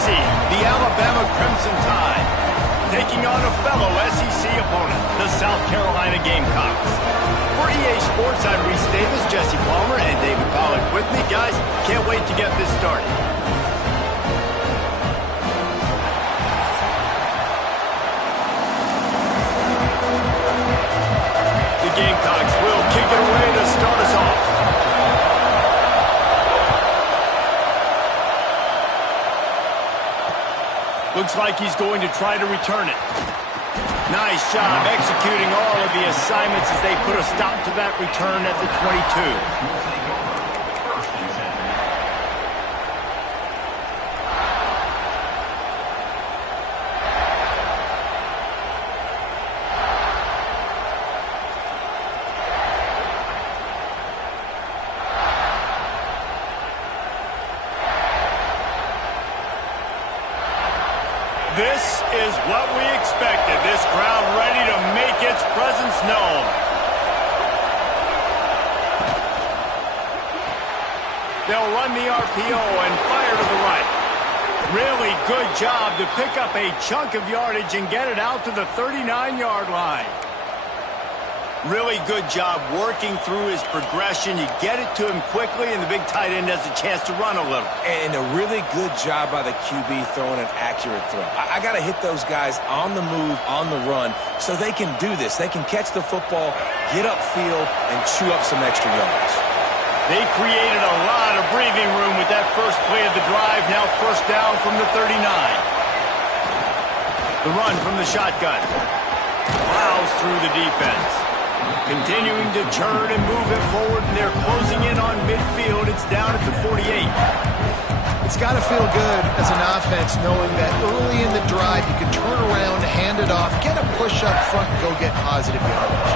SEC, the Alabama Crimson Tide, taking on a fellow SEC opponent, the South Carolina Gamecocks. For EA Sports, I'm Reese Davis, Jesse Palmer, and David Pollack with me. Guys, can't wait to get this started. The Gamecocks will kick it away to start us off. Looks like he's going to try to return it. Nice job executing all of the assignments as they put a stop to that return at the 22. This is what we expected. This crowd ready to make its presence known. They'll run the RPO and fire to the right. Really good job to pick up a chunk of yardage and get it out to the 39-yard line. Really good job working through his progression. You get it to him quickly, and the big tight end has a chance to run a little. And a really good job by the QB throwing an accurate throw. I got to hit those guys on the move, on the run, so they can do this. They can catch the football, get upfield, and chew up some extra yards. They created a lot of breathing room with that first play of the drive. Now first down from the 39. The run from the shotgun. Plows through the defense. Continuing to turn and move it forward, and they're closing in on midfield. It's down at the 48. It's got to feel good as an offense knowing that early in the drive you can turn around, hand it off, get a push up front, and go get positive yardage.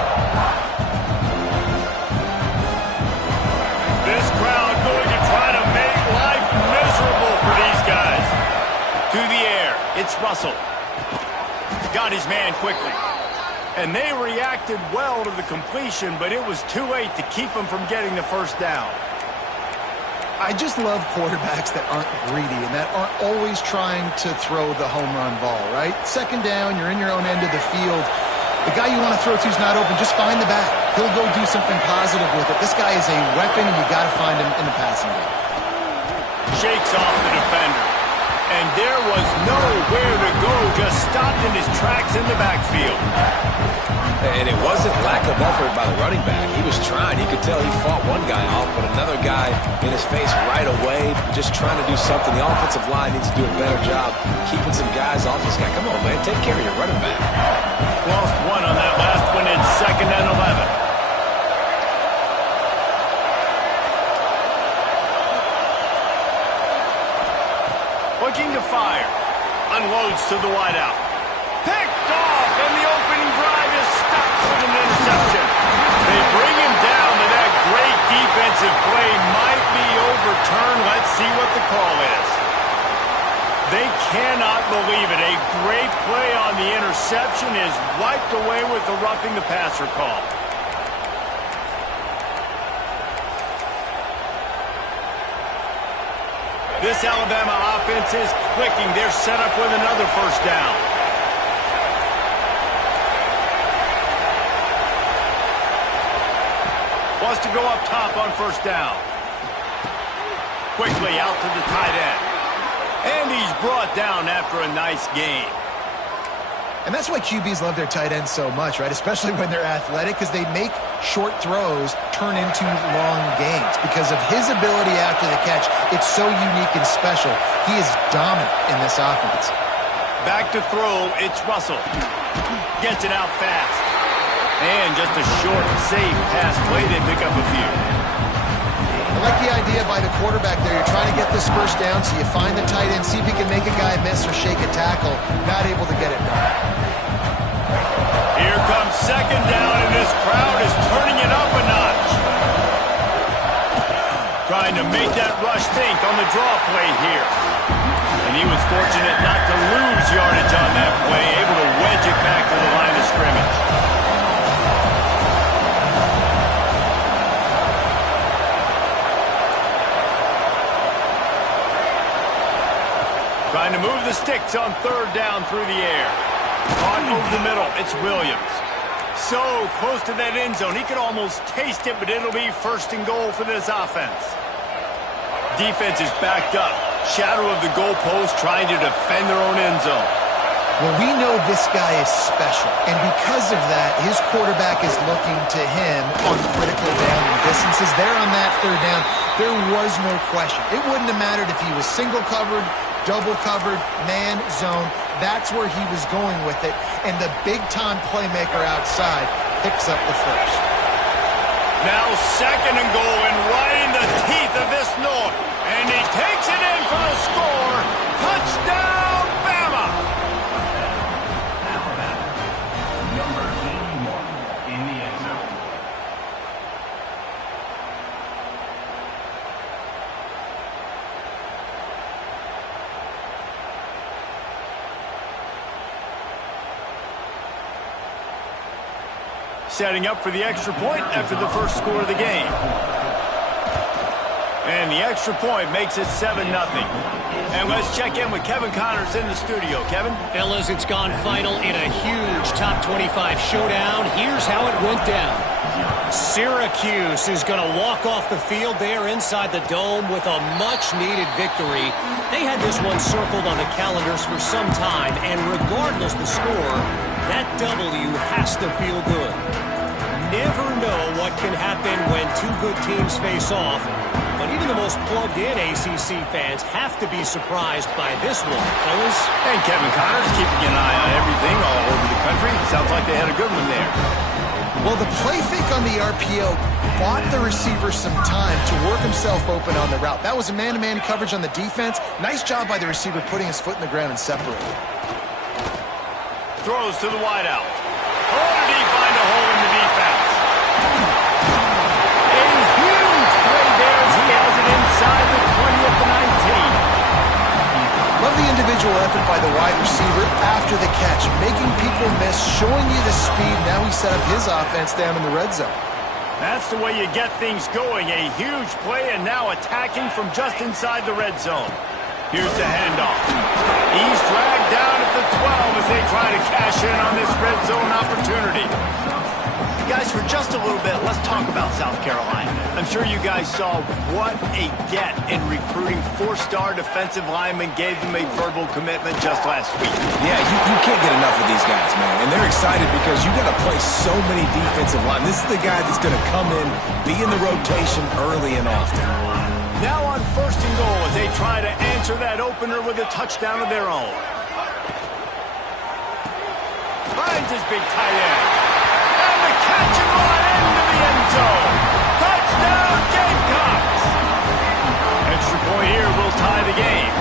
This crowd going to try to make life miserable for these guys. To the air, it's Russell. Got his man quickly. And they reacted well to the completion, but it was too late to keep them from getting the first down. I just love quarterbacks that aren't greedy and that aren't always trying to throw the home run ball, right? Second down, you're in your own end of the field. The guy you want to throw to is not open. Just find the back. He'll go do something positive with it. This guy is a weapon, and you got to find him in the passing game. Shakes off the defender. And there was nowhere to go, just stopped in his tracks in the backfield. And it wasn't lack of effort by the running back. He was trying. You could tell he fought one guy off, but another guy in his face right away, just trying to do something. The offensive line needs to do a better job keeping some guys off this guy. Come on, man. Take care of your running back. Lost one on that last one. It's 2nd and 11. Looking to fire. Unloads to the wideout. Picked off, and the opening drive is stopped with an interception. They bring him down, and that great defensive play might be overturned. Let's see what the call is. They cannot believe it. A great play on the interception is wiped away with the roughing the passer call. This Alabama offense is clicking. They're set up with another first down. Wants to go up top on first down. Quickly out to the tight end. And he's brought down after a nice gain. And that's why QBs love their tight ends so much, right? Especially when they're athletic, because they make short throws turn into long gains. Because of his ability after the catch, it's so unique and special. He is dominant in this offense. Back to throw, it's Russell. Gets it out fast. And just a short, safe pass play. They pick up a few. I like the idea by the quarterback there. You're trying to get this first down, so you find the tight end, see if he can make a guy miss or shake a tackle. Not able to get it done. Here comes 2nd down, and this crowd is turning it up a notch. Trying to make that rush think on the draw play here. And he was fortunate not to lose yardage on that play, able to wedge it back to the line of scrimmage. Trying to It's on third down through the air. On over the middle, it's Williams. So close to that end zone, he could almost taste it, but it'll be first and goal for this offense. Defense is backed up. Shadow of the goalpost trying to defend their own end zone. Well, we know this guy is special, and because of that, his quarterback is looking to him on critical down and distances. There on that third down, there was no question. It wouldn't have mattered if he was single covered, double covered, man, zone. That's where he was going with it, and the big-time playmaker outside picks up the first. Now second and goal, and right in the teeth of this North. And he takes it in for the score. Touchdown, Bama! Number 81 in the end zone. Setting up for the extra point after the first score of the game. And the extra point makes it 7-0. And let's check in with Kevin Connors in the studio. Kevin? Fellas, it's gone final in a huge top 25 showdown. Here's how it went down. Syracuse is going to walk off the field there inside the dome with a much-needed victory. They had this one circled on the calendars for some time, and regardless the score, that W has to feel good. Never know what can happen when two good teams face off, but even the most plugged-in ACC fans have to be surprised by this one, fellas. And Kevin Connors keeping an eye on everything all over the country. Sounds like they had a good one there. Well, the play fake on the RPO bought the receiver some time to work himself open on the route. That was a man-to-man coverage on the defense. Nice job by the receiver putting his foot in the ground and separating. Throws to the wideout. Oh, did he find a hole in the defense? A huge play there as he has it inside the 20 at the 19. Love the individual effort by the wide receiver after the catch, making people miss, showing you the speed. Now he set up his offense down in the red zone. That's the way you get things going. A huge play and now attacking from just inside the red zone. Here's the handoff. He's dragged down at the 12 as they try to cash in on this red zone opportunity. Guys, for just a little bit, let's talk about South Carolina. I'm sure you guys saw what a get in recruiting four-star defensive linemen gave them a verbal commitment just last week. Yeah, you can't get enough of these guys, man. And they're excited because you got to play so many defensive linemen. This is the guy that's going to come in, be in the rotation early and often. Now on first and goal as they try to answer that opener with a touchdown of their own. Finds his big tight end. And the catch and run into the end zone. Touchdown, Gamecocks! Extra point here will tie the game.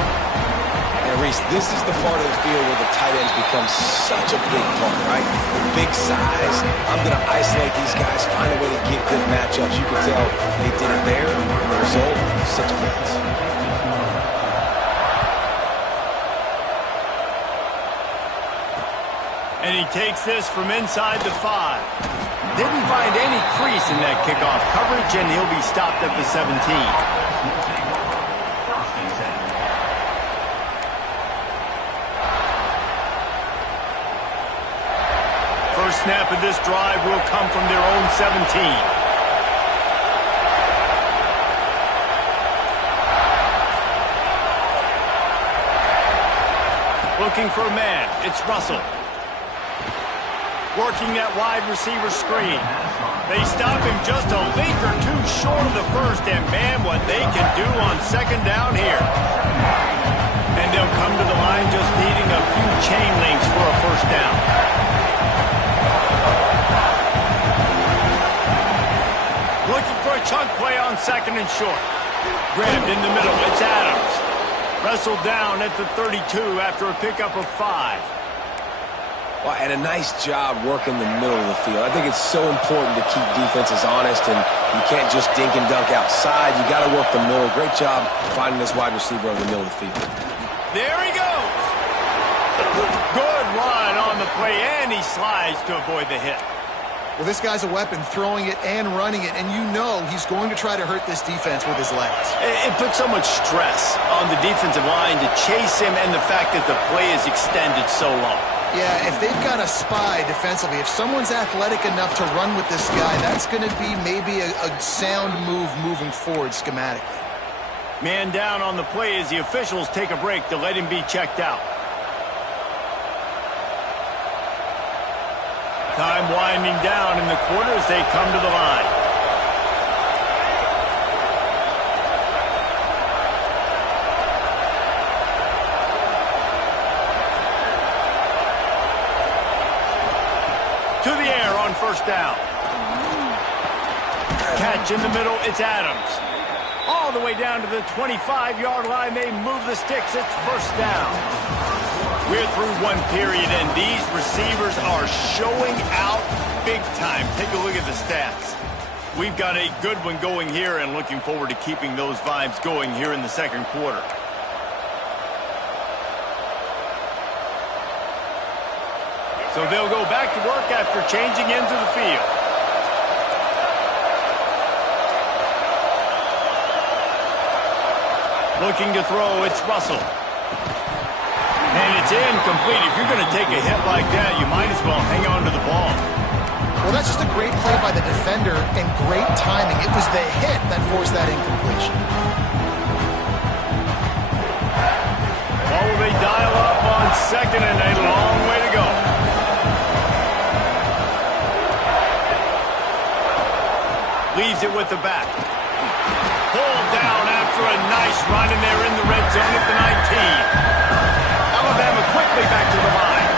And Reese, this is the part of the field where the tight ends become such a big part, right? The big size. I'm going to isolate these guys, find a way to get good matchups. You can tell they did it there, and the result, 6 points. And he takes this from inside the 5. Didn't find any crease in that kickoff coverage, and he'll be stopped at the 17. First snap of this drive will come from their own 17. Looking for a man, it's Russell. Working that wide receiver screen. They stop him just a link or two short of the first, and man, what they can do on second down here. And they'll come to the line just needing a few chain links for a first down. Looking for a chunk play on second and short. Grabbed in the middle, it's Adams. Wrestled down at the 32 after a pickup of 5. Well, and a nice job working the middle of the field. I think it's so important to keep defenses honest, and you can't just dink and dunk outside. You got to work the middle. Great job finding this wide receiver over the middle of the field. There he goes. Good run on the play, and he slides to avoid the hit. Well, this guy's a weapon, throwing it and running it, and you know he's going to try to hurt this defense with his legs. It puts so much stress on the defensive line to chase him and the fact that the play is extended so long. Yeah, if they've got a spy defensively, if someone's athletic enough to run with this guy, that's going to be maybe a sound move moving forward schematically. Man down on the play as the officials take a break to let him be checked out. Time winding down in the quarter as they come to the line. To the air on first down. Catch in the middle, it's Adams. All the way down to the 25-yard line, they move the sticks, it's first down. We're through one period, and these receivers are showing out big time. Take a look at the stats. We've got a good one going here, and looking forward to keeping those vibes going here in the second quarter. So they'll go back to work after changing into the field. Looking to throw, it's Russell. And it's incomplete. If you're going to take a hit like that, you might as well hang on to the ball. Well, that's just a great play by the defender and great timing. It was the hit that forced that incompletion. Well, will they dial up on second and a long way to go? Leaves it with the back. Pulled down after a nice run, and they're in the red zone at the 19. Alabama quickly back to the line.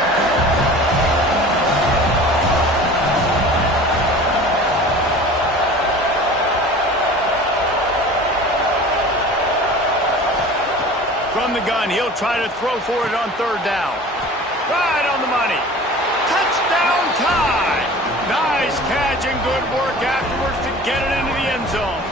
From the gun, he'll try to throw for it on third down. Right on the money. Touchdown tie. Nice catch and good work afterwards to get it into the end zone.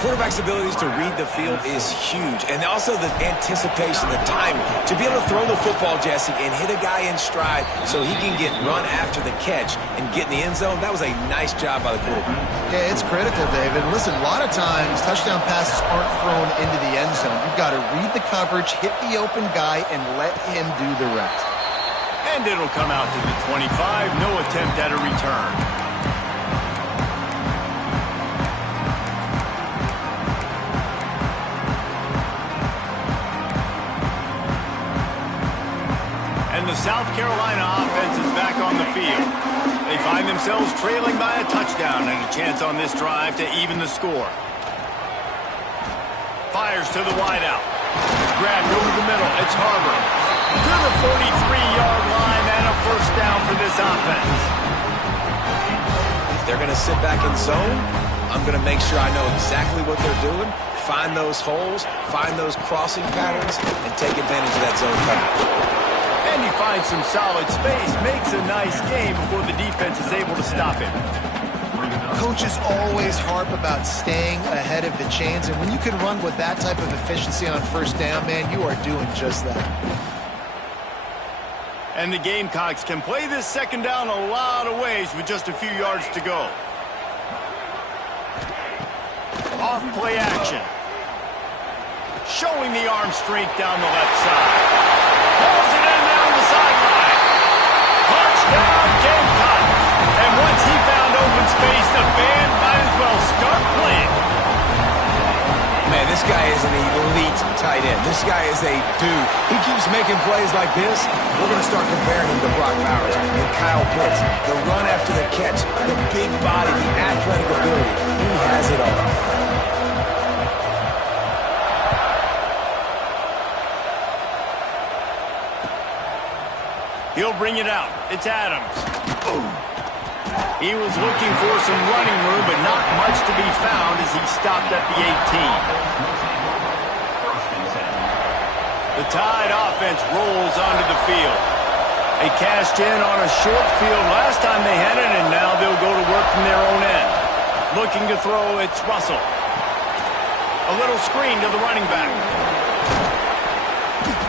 Quarterback's abilities to read the field is huge, and also the anticipation, the timing. To be able to throw the football, Jesse, and hit a guy in stride so he can get run after the catch and get in the end zone, that was a nice job by the quarterback. Yeah, it's critical, David. Listen, a lot of times touchdown passes aren't thrown into the end zone. You've got to read the coverage, hit the open guy, and let him do the rest. And it'll come out to the 25. No attempt at a return. And the South Carolina offense is back on the field. They find themselves trailing by a touchdown and a chance on this drive to even the score. Fires to the wideout. Grabbed over the middle. It's Harvard. To the 43-yard line and a first down for this offense. If they're going to sit back in zone, I'm going to make sure I know exactly what they're doing, find those holes, find those crossing patterns, and take advantage of that zone coverage. And he finds some solid space, makes a nice game before the defense is able to stop him. Coaches always harp about staying ahead of the chains, and when you can run with that type of efficiency on first down, man, you are doing just that. And the Gamecocks can play this second down a lot of ways with just a few yards to go. Off play action. Showing the arm straight down the left side. Pulls it in down the sideline. Touchdown Gamecocks. And once he found open space, the band might as well start playing. Man, this guy is an elite tight end. This guy is a dude. He keeps making plays like this. We're going to start comparing him to Brock Bowers and Kyle Pitts. The run after the catch, the big body, the athletic ability. He has it all. He'll bring it out. It's Adams. He was looking for some running room, but not much to be found as he stopped at the 18. The Tide offense rolls onto the field. They cashed in on a short field last time they had it, and now they'll go to work from their own end. Looking to throw, it's Russell. A little screen to the running back.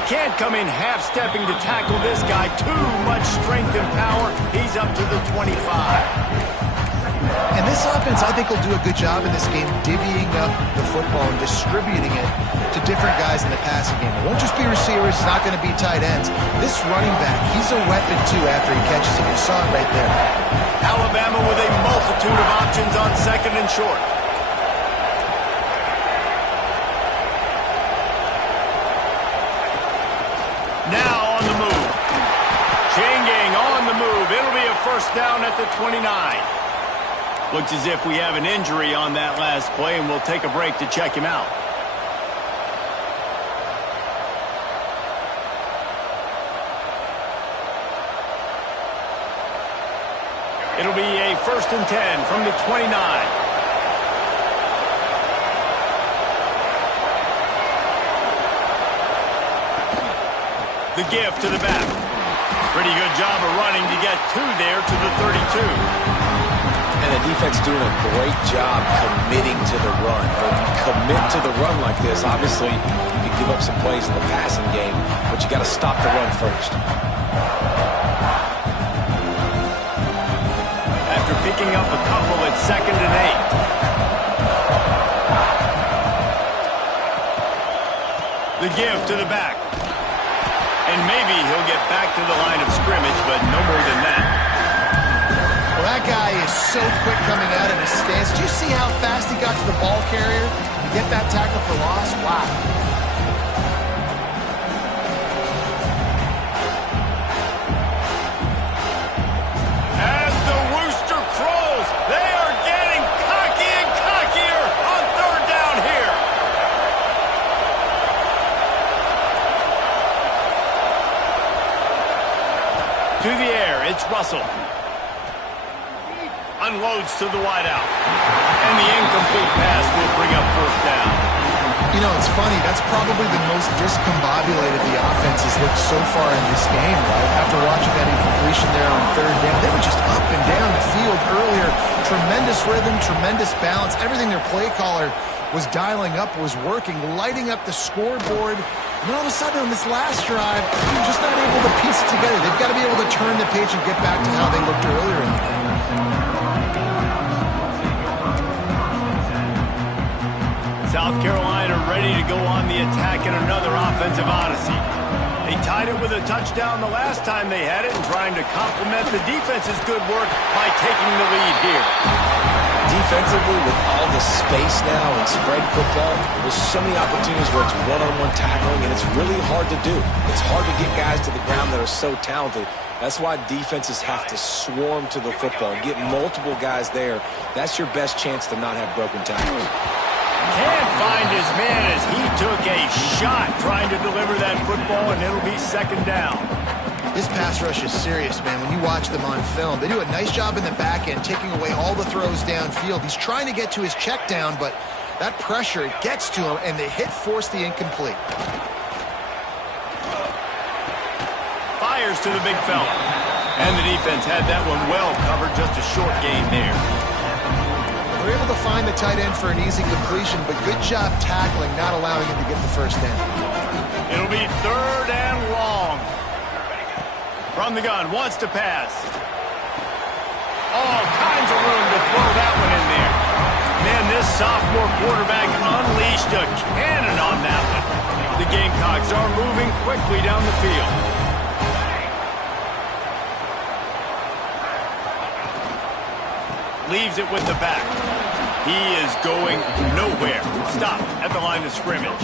can't come in half-stepping to tackle this guy. Too much strength and power. He's up to the 25. And this offense, I think, will do a good job in this game divvying up the football and distributing it to different guys in the passing game. It won't just be receivers. It's not going to be tight ends. This running back, he's a weapon, too, after he catches it. You saw it right there. Alabama with a multitude of options on second and short. Now on the move. Chain gang on the move. It'll be a first down at the 29. Looks as if we have an injury on that last play, and we'll take a break to check him out. It'll be a 1st and 10 from the 29. The give to the back. Pretty good job of running to get two there to the 32. And the defense doing a great job committing to the run. When you commit to the run like this, obviously you can give up some plays in the passing game, but you got to stop the run first. After picking up a couple at 2nd and 8. The give to the back. And maybe he'll get back to the line of scrimmage, but no more than that. Well, that guy is so quick coming out of his stance. Did you see how fast he got to the ball carrier? You get that tackle for loss? Wow. As the rooster crows, they are getting cocky and cockier on 3rd down here. To the air, it's Russell. Unloads to the wideout. And the incomplete pass will bring up 4th down. You know, it's funny. That's probably the most discombobulated the offense has looked so far in this game, right? After watching that incompletion there on 3rd down, they were just up and down the field earlier. Tremendous rhythm, tremendous balance. Everything their play caller was dialing up was working, lighting up the scoreboard. And then all of a sudden on this last drive, they're just not able to piece it together. They've got to be able to turn the page and get back to how they looked earlier in the game. South Carolina ready to go on the attack in another offensive odyssey. They tied it with a touchdown the last time they had it and trying to complement the defense's good work by taking the lead here. Defensively, with all the space now and spread football, there's so many opportunities where it's one-on-one tackling, and it's really hard to do. It's hard to get guys to the ground that are so talented. That's why defenses have to swarm to the football, get multiple guys there. That's your best chance to not have broken tackles. Can't find his man as he took a shot trying to deliver that football, and it'll be 2nd down. This pass rush is serious, man. When you watch them on film, they do a nice job in the back end, taking away all the throws downfield. He's trying to get to his check down, but that pressure, it gets to him, and the hit forced the incomplete. Fires to the big fella. And the defense had that one well covered, just a short gain there. They're able to find the tight end for an easy completion, but good job tackling, not allowing him to get the first down. It'll be 3rd and long. From the gun, wants to pass. All kinds of room to throw that one in there. Man, this sophomore quarterback unleashed a cannon on that one. The Gamecocks are moving quickly down the field. Leaves it with the back. He is going nowhere. Stop at the line of scrimmage.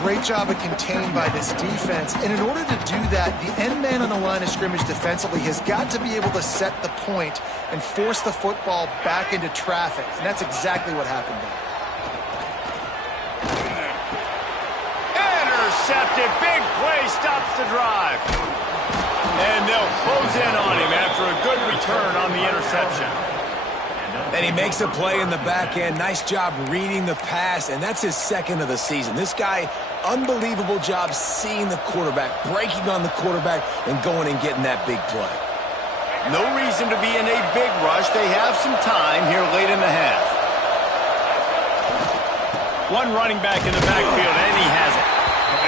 Great job of contained by this defense. And in order to do that, the end man on the line of scrimmage defensively has got to be able to set the point and force the football back into traffic. And that's exactly what happened there. Intercepted. Big play stops the drive. And they'll close in on him after a good return on the interception. And he makes a play in the back end. Nice job reading the pass, and that's his 2nd of the season. This guy, unbelievable job seeing the quarterback, breaking on the quarterback, and going and getting that big play. No reason to be in a big rush. They have some time here late in the half. One running back in the backfield, and he has it.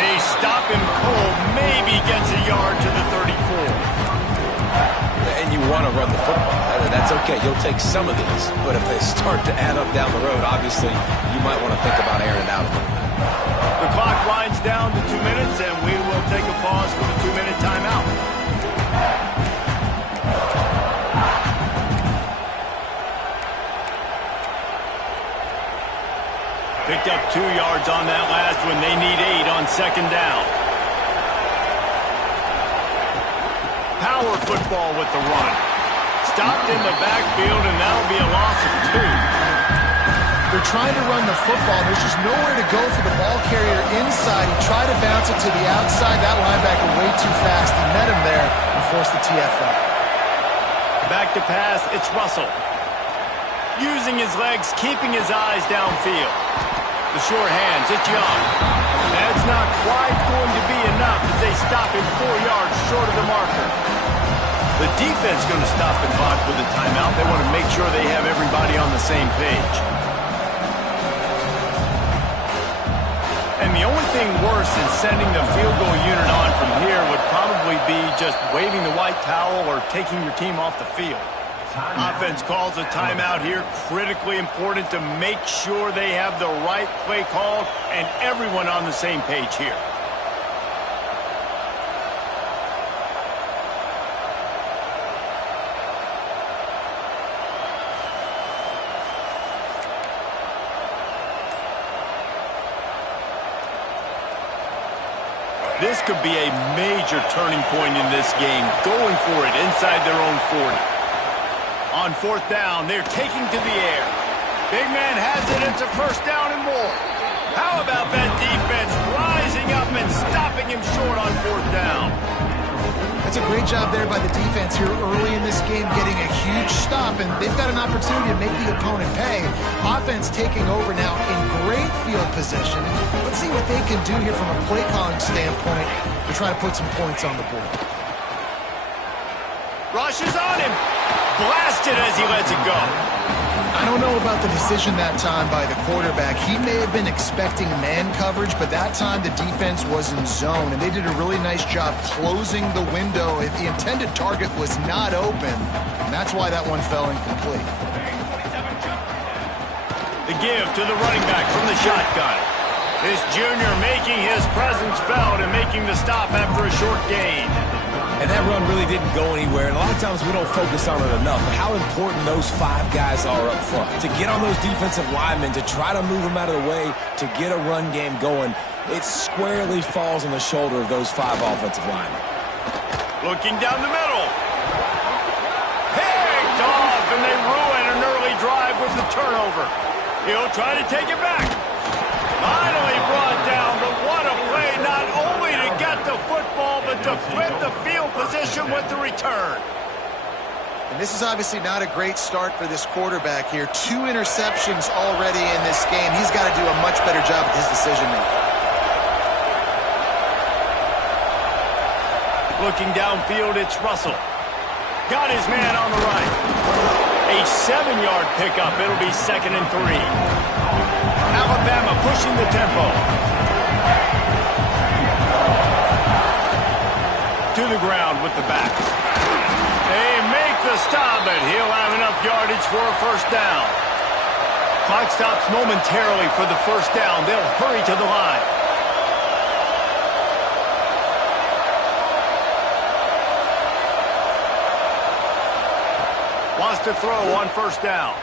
They stop him cold, maybe gets a yard to the 34. And you want to run the football. That's okay. You'll take some of these. But if they start to add up down the road, obviously, you might want to think about airing it out a little bit. The clock winds down to 2 minutes, and we will take a pause for the 2-minute timeout. Picked up 2 yards on that last one. They need 8 on second down. Power football with the run. Stopped in the backfield, and that'll be a loss of 2. They're trying to run the football. There's just nowhere to go for the ball carrier inside. He tried to bounce it to the outside. That linebacker way too fast. He met him there and forced the TFL. Back to pass, it's Russell. Using his legs, keeping his eyes downfield. The short hands, it's Young. That's not quite going to be enough as they stop him 4 yards short of the marker. The defense going to stop the clock with a timeout. They want to make sure they have everybody on the same page. And the only thing worse than sending the field goal unit on from here would probably be just waving the white towel or taking your team off the field. Offense calls a timeout here. Critically important to make sure they have the right play called and everyone on the same page here. This could be a major turning point in this game, going for it inside their own 40. On fourth down, they're taking to the air. Big man has it. It's a first down and more. How about that defense rising up and stopping him short on fourth down? That's a great job there by the defense here early in this game, getting a huge stop, and they've got an opportunity to make the opponent pay. Offense taking over now in great field position. Let's see what they can do here from a play calling standpoint to try to put some points on the board. Rush is on him. Blasted as he lets it go. I don't know about the decision that time by the quarterback. He may have been expecting man coverage, but that time the defense was in zone, and they did a really nice job closing the window if the intended target was not open, and that's why that one fell incomplete. The give to the running back from the shotgun. This junior making his presence felt and making the stop after a short gain. And that run really didn't go anywhere. And a lot of times we don't focus on it enough. But how important those 5 guys are up front. To get on those defensive linemen, to try to move them out of the way, to get a run game going, it squarely falls on the shoulder of those 5 offensive linemen. Looking down the middle. Picked off, and they ruin an early drive with the turnover. He'll try to take it back. Finally brought down, but what a play, not only to get the football, but to flip the field position with the return. And this is obviously not a great start for this quarterback here. 2 interceptions already in this game. He's got to do a much better job with his decision-making. Looking downfield, it's Russell. Got his man on the right. A 7-yard pickup. It'll be 2nd and 3. Alabama pushing the tempo. To the ground with the backs. They make the stop, but he'll have enough yardage for a first down. Clock stops momentarily for the first down. They'll hurry to the line. Wants to throw on first down.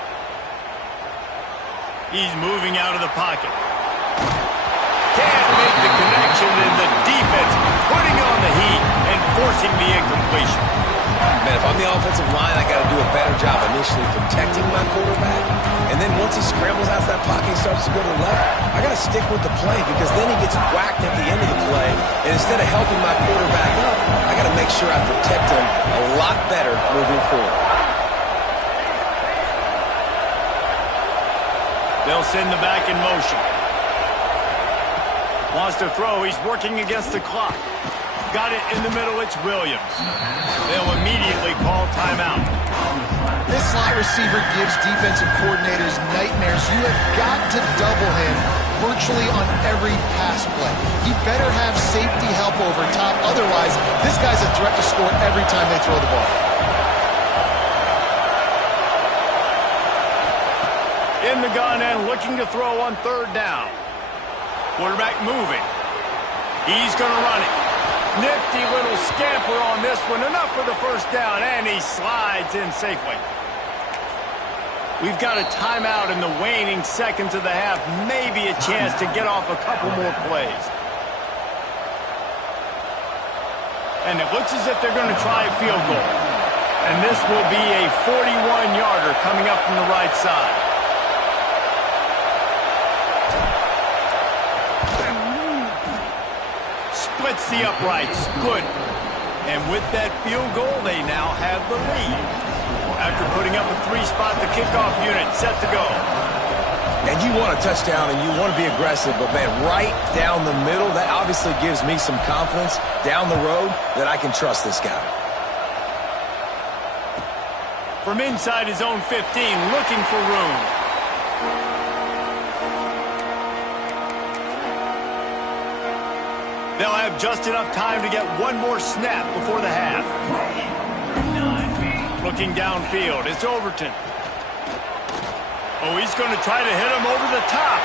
He's moving out of the pocket. Can't make the connection, and the defense putting on the heat and forcing the incompletion. Man, if I'm the offensive line, I got to do a better job initially protecting my quarterback. And then once he scrambles out of that pocket, he starts to go to the left, I got to stick with the play because then he gets whacked at the end of the play. And instead of helping my quarterback up, I got to make sure I protect him a lot better moving forward. They'll send the back in motion. Wants to throw. He's working against the clock. Got it in the middle. It's Williams. They'll immediately call timeout. This slot receiver gives defensive coordinators nightmares. You have got to double him virtually on every pass play. He better have safety help over top. Otherwise, this guy's a threat to score every time they throw the ball. In the gun and looking to throw on third down. Quarterback moving. He's going to run it. Nifty little scamper on this one. Enough for the first down, and he slides in safely. We've got a timeout in the waning seconds of the half. Maybe a chance to get off a couple more plays. And it looks as if they're going to try a field goal. And this will be a 41-yarder coming up from the right side. Splits the uprights. Good. And with that field goal, they now have the lead. After putting up a three-spot, the kickoff unit set to go. And you want a touchdown and you want to be aggressive, but man, right down the middle, that obviously gives me some confidence down the road that I can trust this guy. From inside his own 15, looking for room. They'll have just enough time to get one more snap before the half. Looking downfield, it's Overton. Oh, he's going to try to hit him over the top.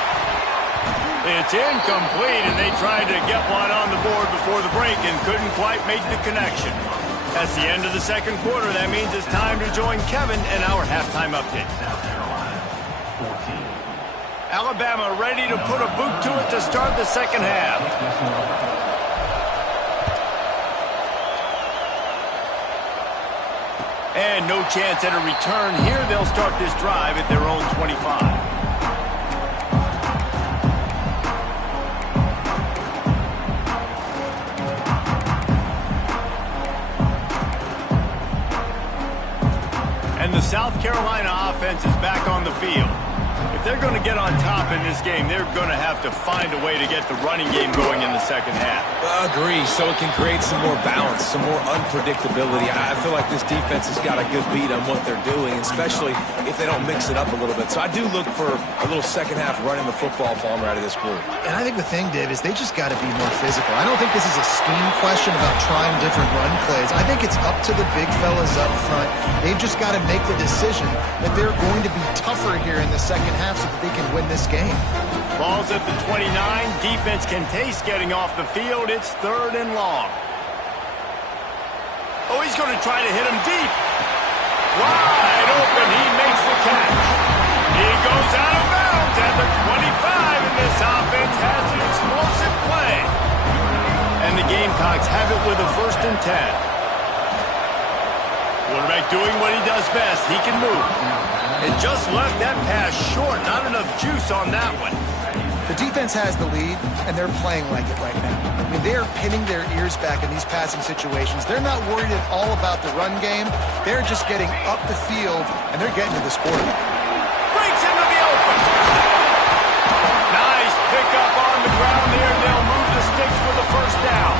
It's incomplete, and they tried to get one on the board before the break and couldn't quite make the connection. That's the end of the second quarter. That means it's time to join Kevin in our halftime update. Alabama ready to put a boot to it to start the second half. And no chance at a return here. They'll start this drive at their own 25. And the South Carolina offense is back on the field. If they're going to get on top in this game, they're going to have to find a way to get the running game going in the second half. Agree, so it can create some more balance, some more unpredictability. I feel like this defense has got a good beat on what they're doing, especially if they don't mix it up a little bit. So I do look for a little second half running the football Palmer out of this group. And I think the thing, Dave, is they just got to be more physical. I don't think this is a scheme question about trying different run plays. I think it's up to the big fellas up front. They've just got to make the decision that they're going to be tougher here in the second half so that they can win this game. Ball's at the 29. Defense can taste getting off the field. It's third and long. Oh, he's going to try to hit him deep. Wide open. He makes the catch. He goes out of bounds at the 25, and this offense has an explosive play. And the Gamecocks have it with a 1st and 10. Quarterback doing what he does best. He can move. And just left that pass short. Not enough juice on that one. The defense has the lead, and they're playing like it right now. I mean, they are pinning their ears back in these passing situations. They're not worried at all about the run game. They're just getting up the field, and they're getting to this quarterback. Breaks into the open. Nice pickup on the ground there. They'll move the sticks for the first down.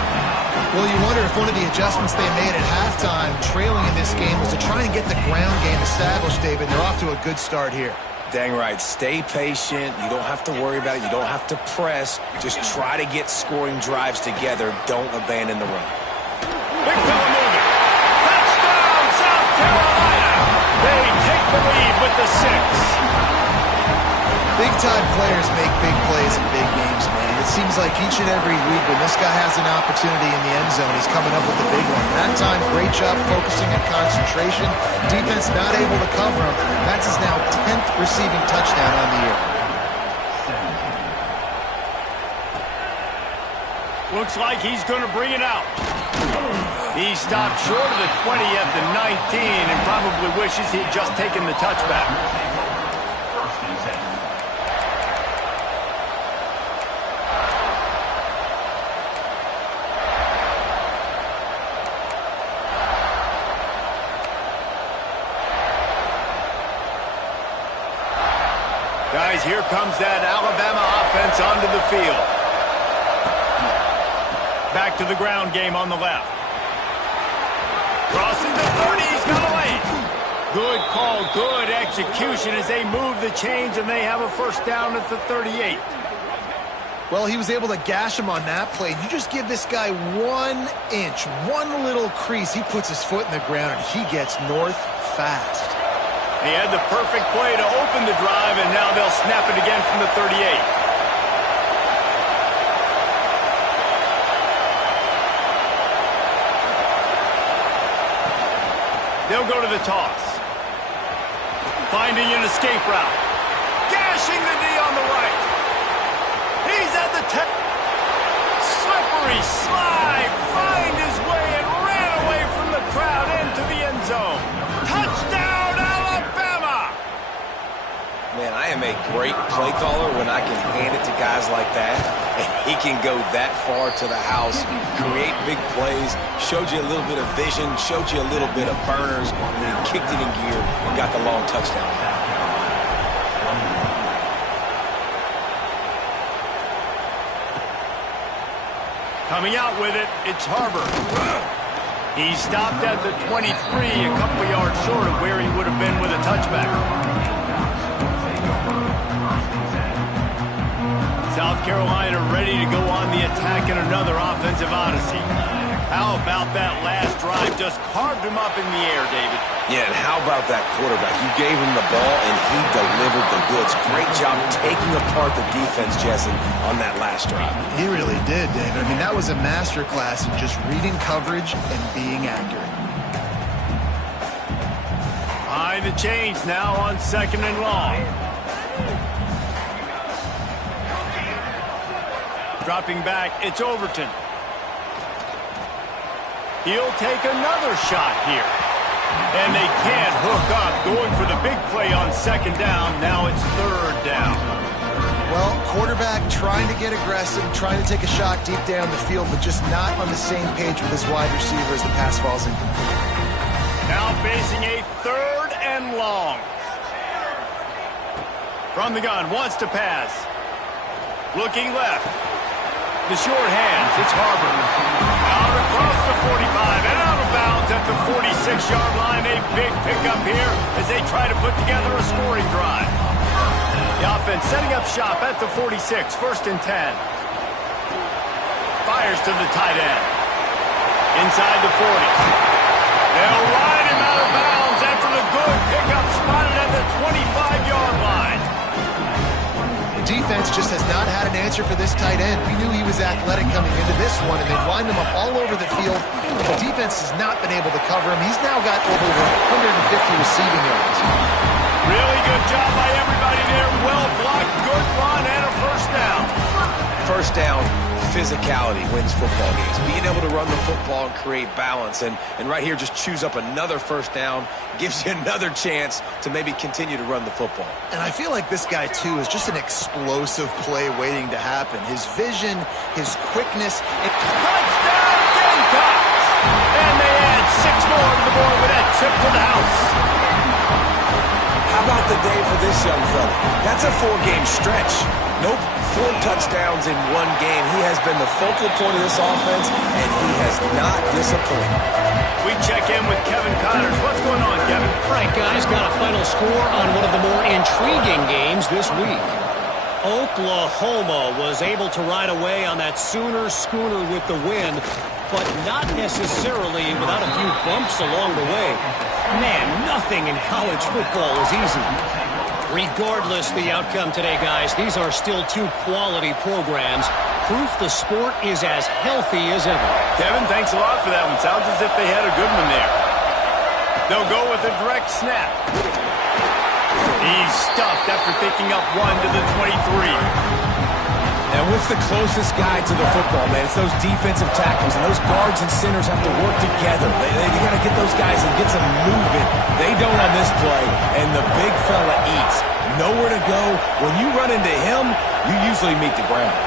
Well, you wonder if one of the adjustments they made at halftime, trailing in this game, was to try and get the ground game established, David. They're off to a good start here. Dang right. Stay patient. You don't have to worry about it. You don't have to press. Just try to get scoring drives together. Don't abandon the run. Big fella moving. Touchdown, South Carolina. They take the lead with the 6. Big-time players make big plays in big games, man. It seems like each and every week when this guy has an opportunity in the end zone, he's coming up with the big one. That time, great job focusing and concentration. Defense not able to cover him. That's his now 10th receiving touchdown on the year. Looks like he's going to bring it out. He stopped short of the 20 at the 19 and probably wishes he'd just taken the touchback. Guys, here comes that Alabama offense onto the field. Back to the ground game on the left. Crosses the 30, he's got a lane. Good call, good execution as they move the chains and they have a first down at the 38. Well, he was able to gash him on that play. You just give this guy 1 inch, one little crease. He puts his foot in the ground, and he gets north fast. He had the perfect play to open the drive, and now they'll snap it again from the 38. They'll go to the toss. Finding an escape route. Gashing the D on the right. He's at the 10. Slippery slide. Find his way and ran away from the crowd into the end zone. Touchdown, Alabama! Man, I am a great play caller when I can hand it to guys like that. And he can go that far to the house, create big plays, showed you a little bit of vision, showed you a little bit of burners, and he kicked it in gear and got the long touchdown. Coming out with it, it's Harbor. He stopped at the 23, a couple yards short of where he would have been with a touchback. South Carolina ready to go on the attack in another offensive odyssey. How about that last drive? Just carved him up in the air, David. Yeah, and how about that quarterback? You gave him the ball, and he delivered the goods. Great job taking apart the defense, Jesse, on that last drive. He really did, David. I mean, that was a masterclass in just reading coverage and being accurate. Behind the chains now on 2nd and long. Dropping back, it's Overton. He'll take another shot here. And they can't hook up, going for the big play on 2nd down. Now it's 3rd down. Well, quarterback trying to get aggressive, trying to take a shot deep down the field, but just not on the same page with his wide receiver as the pass falls incomplete. Now facing a 3rd and long. From the gun, wants to pass. Looking left. The short hands, it's Harbor. Out across the 45 and out of bounds at the 46-yard line. A big pickup here as they try to put together a scoring drive. The offense setting up shop at the 46, 1st and 10. Fires to the tight end. Inside the 40. They'll ride him out of bounds after the good pickup spotted at the 25-yard line. The defense just has not had an answer for this tight end. We knew he was athletic coming into this one, and they lined him up all over the field. The defense has not been able to cover him. He's now got over 150 receiving yards. Really good job by everybody there. Well blocked, good run, and a 1st down. 1st down, physicality wins football games. Being able to run the football and create balance. And right here, just choose up another 1st down. Gives you another chance to maybe continue to run the football. And I feel like this guy, too, is just an explosive play waiting to happen. His vision, his quickness. Touchdown, Gamecocks! And they add 6 more to the board with that trip to the house. How about the day for this young fella? That's a 4-game stretch. Nope, 4 touchdowns in 1 game. He has been the focal point of this offense, and he has not disappointed. We check in with Kevin Connors. What's going on, Kevin? All right, guys, got a final score on one of the more intriguing games this week. Oklahoma was able to ride away on that Sooner schooner with the win, but not necessarily without a few bumps along the way. Man, nothing in college football is easy. Regardless the outcome today, guys, these are still 2 quality programs. Proof the sport is as healthy as ever. Kevin, thanks a lot for that one. Sounds as if they had a good one there. They'll go with a direct snap. He's stuffed after picking up 1 to the 23. And what's the closest guy to the football, man? It's those defensive tackles, and those guards and centers have to work together. They got to get those guys and get some movement. They don't on this play, and the big fella eats. Nowhere to go. When you run into him, you usually meet the ground.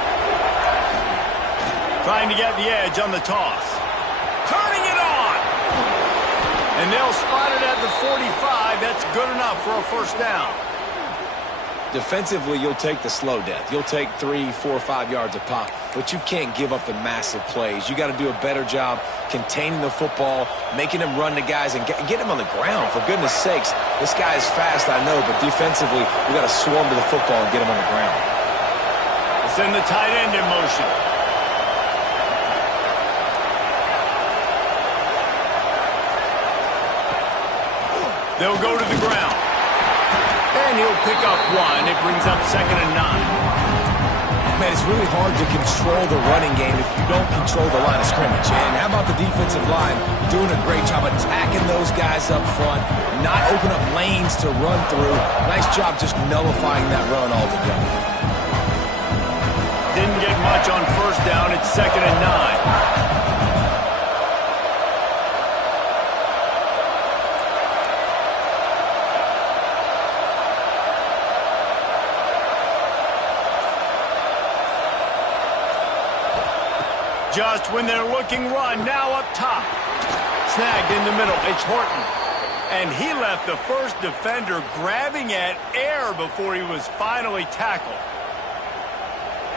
Trying to get the edge on the toss. Turning it on! And they'll spot it at the 45. That's good enough for a 1st down. Defensively, you'll take the slow death. You'll take 3, 4, 5 yards a pop, but you can't give up the massive plays. You got to do a better job containing the football, making them run the guys, and get them on the ground. For goodness sakes, this guy is fast, I know, but defensively, we got to swarm to the football and get him on the ground. The send the tight end in motion. They'll go to the ground. And he'll pick up one. It brings up 2nd and 9. Man, it's really hard to control the running game if you don't control the line of scrimmage. And how about the defensive line doing a great job attacking those guys up front, not open up lanes to run through. Nice job just nullifying that run altogether. Didn't get much on 1st down. It's 2nd and 9. Just when they're looking run, now up top. Snagged in the middle, it's Horton. And he left the first defender grabbing at air before he was finally tackled.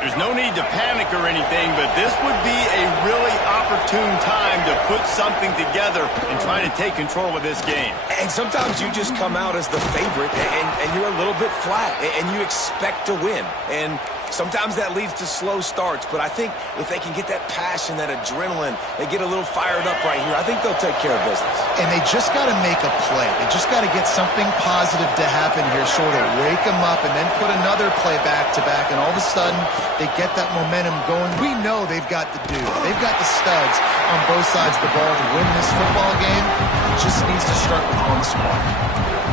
There's no need to panic or anything, but this would be a really opportune time to put something together and try to take control of this game. And sometimes you just come out as the favorite, and you're a little bit flat, and you expect to win. And sometimes that leads to slow starts, but I think if they can get that passion, that adrenaline, they get a little fired up right here, I think they'll take care of business. And they just got to make a play. They just got to get something positive to happen here, sort of wake them up, and then put another play back-to-back, and all of a sudden they get that momentum going. We know they've got the dudes. They've got the studs on both sides of the ball to win this football game. It just needs to start with one spark.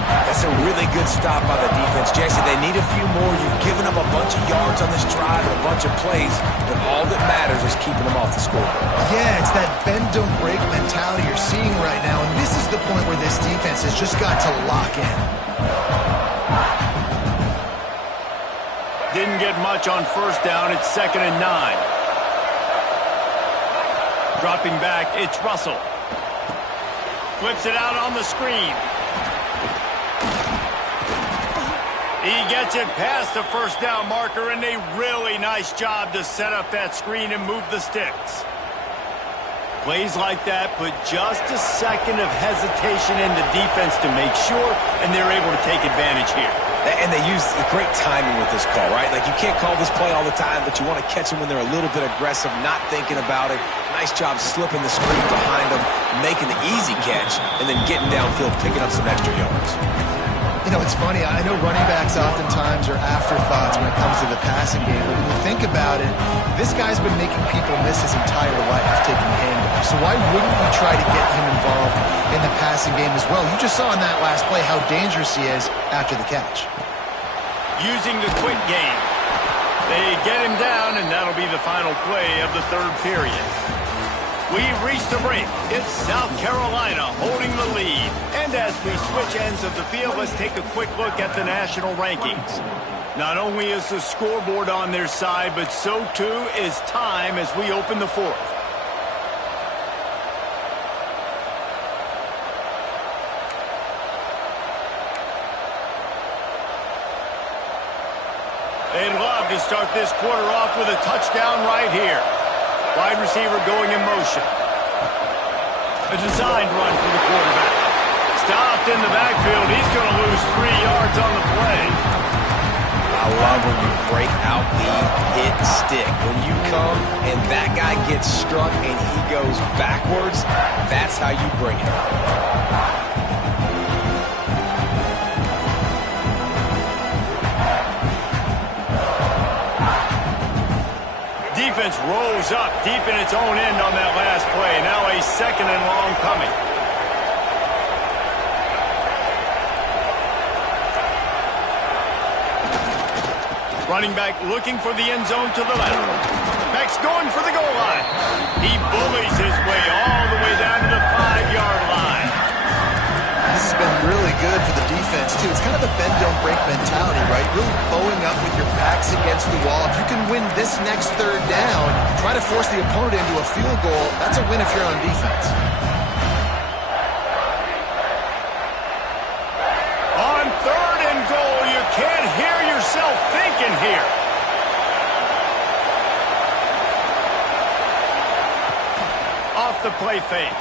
That's a really good stop by the defense. Jesse, they need a few more. You've given them a bunch of yards on this drive and a bunch of plays, but all that matters is keeping them off the scoreboard. Yeah, it's that bend, don't break mentality you're seeing right now, and this is the point where this defense has just got to lock in. Didn't get much on 1st down. It's 2nd and 9. Dropping back, it's Russell. Flips it out on the screen. He gets it past the 1st down marker, and a really nice job to set up that screen and move the sticks. Plays like that put just a second of hesitation in the defense to make sure, and they're able to take advantage here. And they use great timing with this call, right? Like, you can't call this play all the time, but you want to catch them when they're a little bit aggressive, not thinking about it. Nice job slipping the screen behind them, making the easy catch, and then getting downfield, picking up some extra yards. You know, it's funny. I know running backs oftentimes are afterthoughts when it comes to the passing game. But when you think about it, this guy's been making people miss his entire life taking handoffs. So why wouldn't you try to get him involved in the passing game as well? You just saw in that last play how dangerous he is after the catch. Using the quick game. They get him down, and that'll be the final play of the 3rd period. We've reached the break. It's South Carolina holding the lead. And as we switch ends of the field, let's take a quick look at the national rankings. Not only is the scoreboard on their side, but so too is time as we open the 4th. They'd love to start this quarter off with a touchdown right here. Wide receiver going in motion. A designed run for the quarterback. Stopped in the backfield. He's going to lose 3 yards on the play. I love when you break out the hit stick. When you come and that guy gets struck and he goes backwards, that's how you bring it. Defense rolls up deep in its own end on that last play. Now a 2nd and long coming. Running back looking for the end zone to the left. Back's going for the goal line. He bullies his way all the way down to the 5-yard line. This has been really good for the defense, too. It's kind of a bend-don't-break mentality, right? Really bowing up with your backs against the wall. If you can win this next 3rd down, try to force the opponent into a field goal, that's a win if you're on defense. On 3rd and goal, you can't hear yourself thinking here. Off the play fake.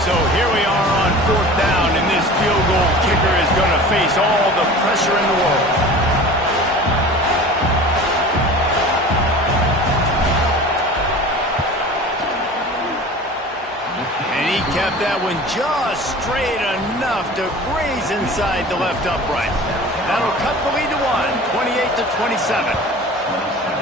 So face all the pressure in the world. And he kept that one just straight enough to graze inside the left upright. That'll cut the lead to 28-27.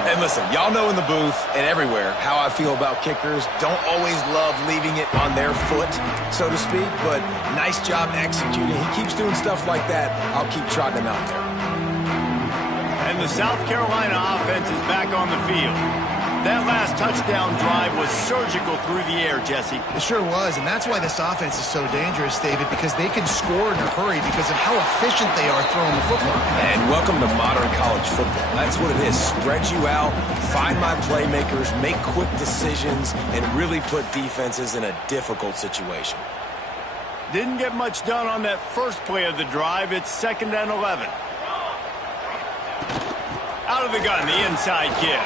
And listen, y'all know in the booth and everywhere how I feel about kickers. Don't always love leaving it on their foot, so to speak, but nice job executing. He keeps doing stuff like that. I'll keep trotting him out there. And the South Carolina offense is back on the field. That last touchdown drive was surgical through the air, Jesse. It sure was, and that's why this offense is so dangerous, David, because they can score in a hurry because of how efficient they are throwing the football. And welcome to modern college football. That's what it is. Spread you out, find my playmakers, make quick decisions, and really put defenses in a difficult situation. Didn't get much done on that first play of the drive. It's 2nd and 11. Out of the gun, the inside give.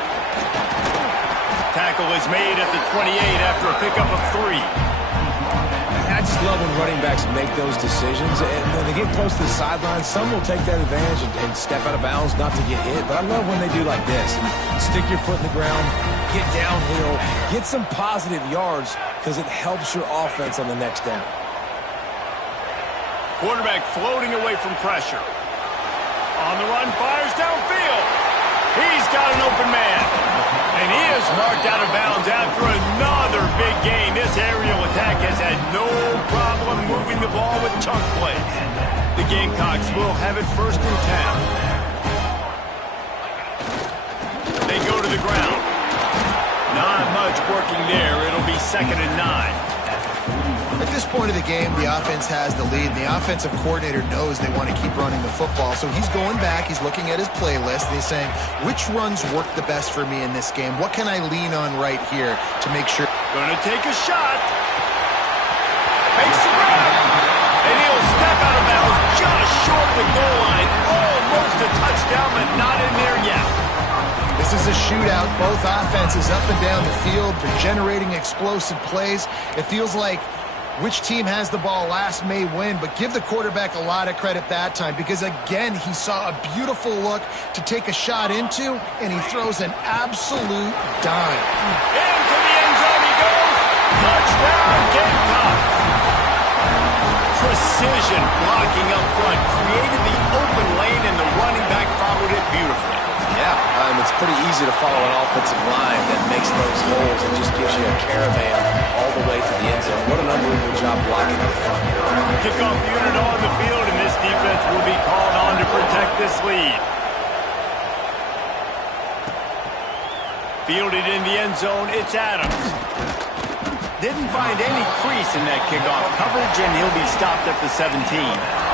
Tackle is made at the 28 after a pickup of 3. I just love when running backs make those decisions. And when they get close to the sideline, some will take that advantage and step out of bounds not to get hit. But I love when they do like this. Stick your foot in the ground, get downhill, get some positive yards because it helps your offense on the next down. Quarterback floating away from pressure. On the run, fires downfield. He's got an open man. And he is marked out of bounds after another big gain. This aerial attack has had no problem moving the ball with chunk plays. The Gamecocks will have it 1st and 10. They go to the ground. Not much working there. It'll be 2nd and 9. At this point of the game, the offense has the lead. The offensive coordinator knows they want to keep running the football. So he's going back, he's looking at his playlist, and he's saying, which runs work the best for me in this game? What can I lean on right here to make sure? Gonna take a shot. Makes the grab. And he'll step out of bounds just short of the goal line. Almost a touchdown, but not in there yet. This is a shootout. Both offenses up and down the field. They're generating explosive plays. It feels like which team has the ball last may win, but give the quarterback a lot of credit that time because, again, he saw a beautiful look to take a shot into, and he throws an absolute dime. Into the end zone he goes. Touchdown, Gamecocks. Precision blocking up front created the open lane, and the running back followed it beautifully. Yeah, it's pretty easy to follow an offensive line that makes those holes and just gives you a caravan all the way to the end zone. What an unbelievable job blocking up front. Kickoff unit on the field, and this defense will be called on to protect this lead. Fielded in the end zone, it's Adams. Didn't find any crease in that kickoff coverage, and he'll be stopped at the 17.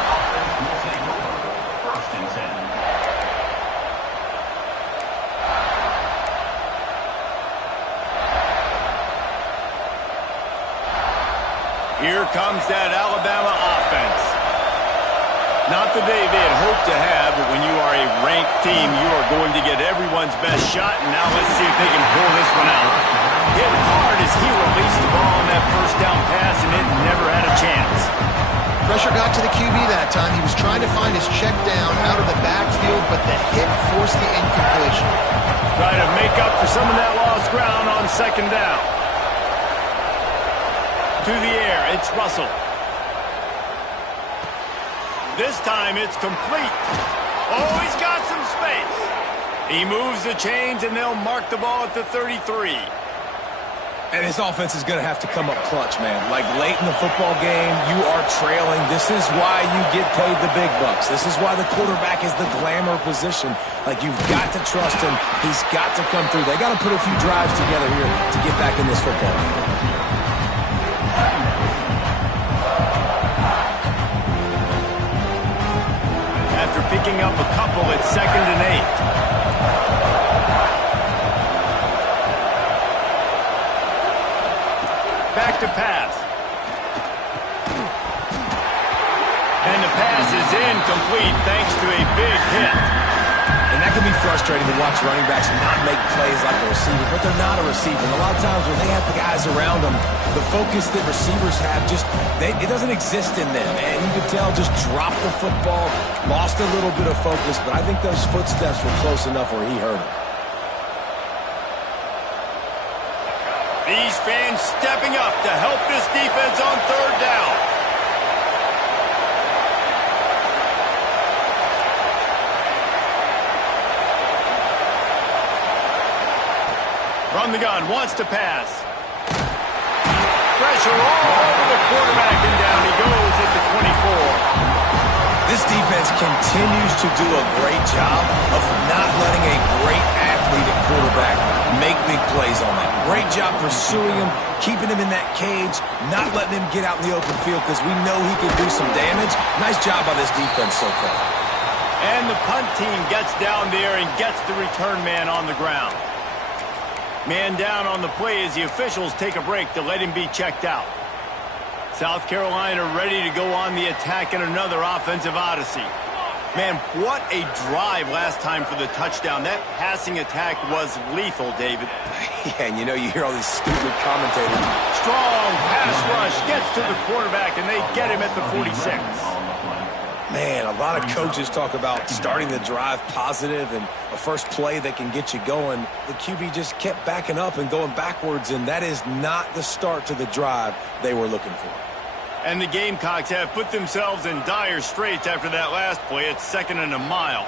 Here comes that Alabama offense. Not the day they had hoped to have, but when you are a ranked team, you are going to get everyone's best shot, and now let's see if they can pull this one out. Hit hard as he released the ball on that first down pass, and it never had a chance. Pressure got to the QB that time. He was trying to find his check down out of the backfield, but the hit forced the incompletion. Try to make up for some of that lost ground on 2nd down. To the air, it's Russell. This time it's complete. Oh, he's got some space. He moves the chains, and they'll mark the ball at the 33. And his offense is going to have to come up clutch, man. Like late in the football game, you are trailing. This is why you get paid the big bucks. This is why the quarterback is the glamour position. Like, you've got to trust him. He's got to come through. They got to put a few drives together here to get back in this football game. After picking up a couple, it's 2nd and 8. Back to pass. And the pass is incomplete thanks to a big hit. And that can be frustrating to watch running backs not make plays like a receiver, but they're not a receiver. And a lot of times when they have the guys around them, the focus that receivers have it doesn't exist in them. And you could tell just dropped the football, lost a little bit of focus, but I think those footsteps were close enough where he heard them. These fans stepping up to help this defense on third down. From the gun, wants to pass. Pressure all over the quarterback, and down he goes at the 24. This defense continues to do a great job of not letting a great athlete at quarterback make big plays on them. Great job pursuing him, keeping him in that cage, not letting him get out in the open field because we know he can do some damage. Nice job by this defense so far. And the punt team gets down there and gets the return man on the ground. Man down on the play as the officials take a break to let him be checked out. South Carolina ready to go on the attack in another offensive odyssey. Man, what a drive last time for the touchdown. That passing attack was lethal, David. Yeah, and you hear all these stupid commentators. Strong pass rush gets to the quarterback, and they get him at the 46. Man, a lot of coaches talk about starting the drive positive and a first play that can get you going. The QB just kept backing up and going backwards, and that is not the start to the drive they were looking for. And the Gamecocks have put themselves in dire straits after that last play. It's 2nd and a mile.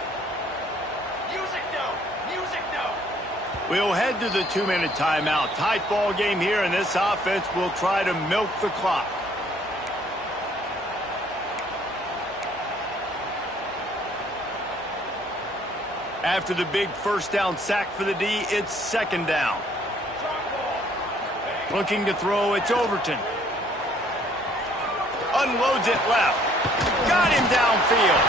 Music no! Music no! We'll head to the 2-minute timeout. Tight ball game here, and this offense will try to milk the clock. After the big first down sack for the D, it's 2nd down. Looking to throw, it's Overton. Unloads it left. Got him downfield.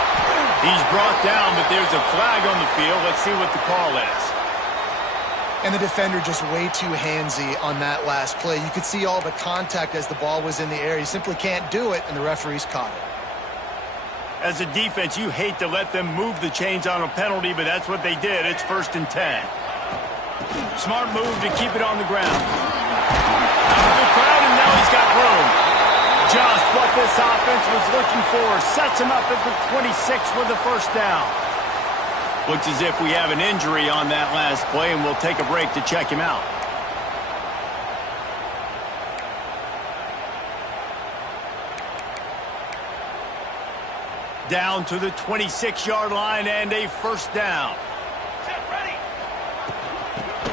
He's brought down, but there's a flag on the field. Let's see what the call is. And the defender just way too handsy on that last play. You could see all the contact as the ball was in the air. He simply can't do it, and the referee's caught it. As a defense, you hate to let them move the chains on a penalty, but that's what they did. It's 1st and 10. Smart move to keep it on the ground. Out of the crowd, and now he's got room. Just what this offense was looking for. Sets him up at the 26 with the first down. Looks as if we have an injury on that last play, and we'll take a break to check him out. Down to the 26-yard line and a first down. Set, ready!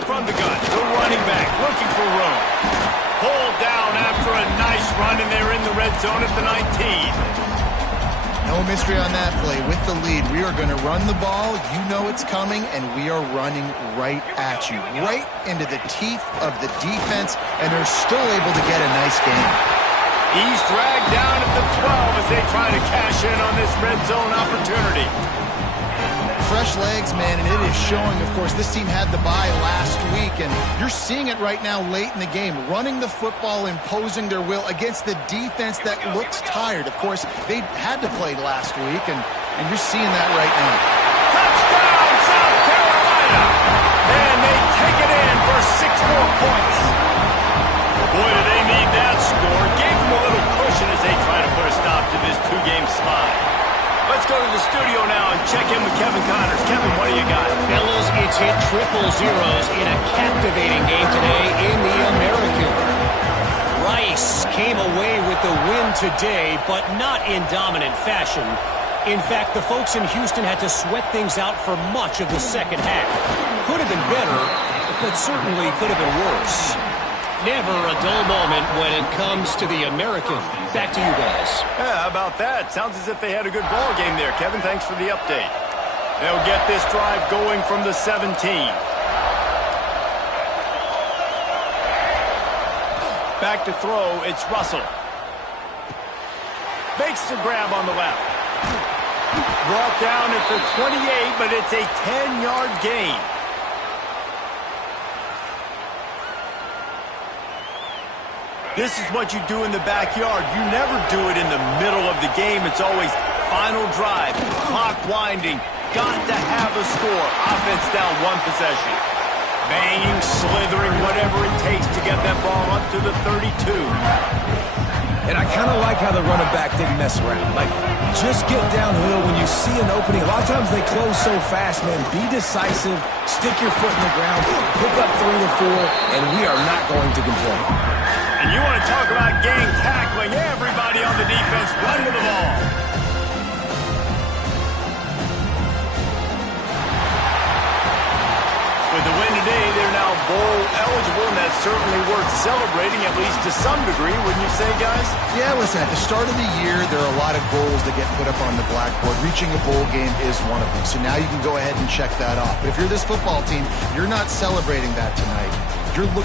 From the gun, the running back looking for room. Pulled down after a nice run, and they're in the red zone at the 19. No mystery on that play. With the lead, we are going to run the ball. You know it's coming, and we are running right at you. Right into the teeth of the defense, and they're still able to get a nice gain. He's dragged down at the 12 as they try to cash in on this red zone opportunity. Fresh legs, man, and it is showing, of course. This team had the bye last week, and you're seeing it right now late in the game. Running the football, imposing their will against the defense that looks tired. Of course, they had to play last week, and you're seeing that right now. Touchdown, South Carolina! And they take it in for 6 more points. Boy, do they need that score. Gave them a little cushion as they try to put a stop to this 2-game slide. Let's go to the studio now and check in with Kevin Connors. Kevin, what do you got? Fellas, it's hit triple zeros in a captivating game today in the American. Rice came away with the win today, but not in dominant fashion. In fact, the folks in Houston had to sweat things out for much of the second half. Could have been better, but certainly could have been worse. Never a dull moment when it comes to the American. Back to you guys. Yeah, how about that? Sounds as if they had a good ball game there. Kevin, thanks for the update. They'll get this drive going from the 17. Back to throw, it's Russell. Makes the grab on the left. Brought down at the 28, but it's a 10-yard gain. This is what you do in the backyard. You never do it in the middle of the game. It's always final drive, clock winding, got to have a score. Offense down one possession. Banging, slithering, whatever it takes to get that ball up to the 32. And I kind of like how the running back didn't mess around. Like, just get downhill when you see an opening. A lot of times they close so fast, man. Be decisive, stick your foot in the ground, pick up 3 to 4, and we are not going to complain. And you want to talk about gang tackling. Everybody on the defense run to the ball. With the win today, they're now bowl eligible, and that's certainly worth celebrating, at least to some degree, wouldn't you say, guys? Yeah, listen, at the start of the year, there are a lot of goals that get put up on the blackboard. Reaching a bowl game is one of them. So now you can go ahead and check that off. But if you're this football team, you're not celebrating that tonight. You're looking